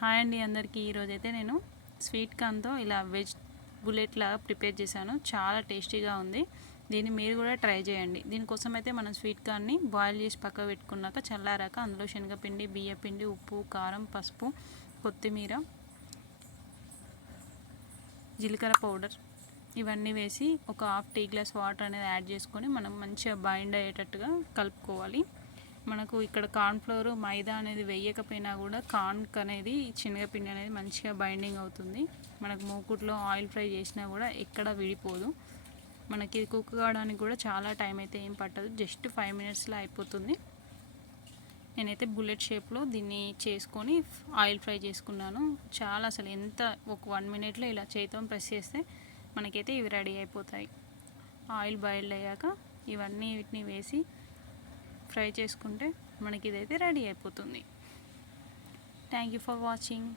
Hi అండి అందరికీ. ఈరోజైతే నేను స్వీట్ కార్న్తో ఇలా వెజ్ బుల్లెట్ లాగా ప్రిపేర్ చేశాను. చాలా టేస్టీగా ఉంది. దీన్ని మీరు కూడా ట్రై చేయండి. దీనికోసం అయితే మనం స్వీట్ కార్న్ని బాయిల్ చేసి పక్క పెట్టుకున్నాక చల్లారాక అందులో శనగపిండి బియ్యపిండి ఉప్పు కారం పసుపు కొత్తిమీర జీలకర్ర పౌడర్ ఇవన్నీ వేసి ఒక హాఫ్ టీ గ్లాస్ వాటర్ అనేది యాడ్ చేసుకొని మనం మంచిగా బైండ్ అయ్యేటట్టుగా కలుపుకోవాలి. మనకు ఇక్కడ కార్న్ఫ్లోర్ మైదా అనేది వేయకపోయినా కూడా కార్న్ అనేది శనగపిండి అనేది మంచిగా బైండింగ్ అవుతుంది. మనకు మూకుట్లో ఆయిల్ ఫ్రై చేసినా కూడా ఎక్కడ విడిపోదు. మనకి కుక్ కావడానికి కూడా చాలా టైం అయితే ఏం పట్టదు. జస్ట్ ఫైవ్ మినిట్స్లో అయిపోతుంది. నేనైతే బుల్లెట్ షేప్లో దీన్ని చేసుకొని ఆయిల్ ఫ్రై చేసుకున్నాను. చాలా అసలు ఎంత ఒక వన్ మినిట్లో ఇలా చేతితో ప్రెస్ చేస్తే మనకైతే ఇవి రెడీ అయిపోతాయి. ఆయిల్ బాయిల్ అయ్యాక ఇవన్నీ వీటిని వేసి ఫ్రై చేసుకుంటే మనకి ఇదైతే రెడీ అయిపోతుంది. Thank you for watching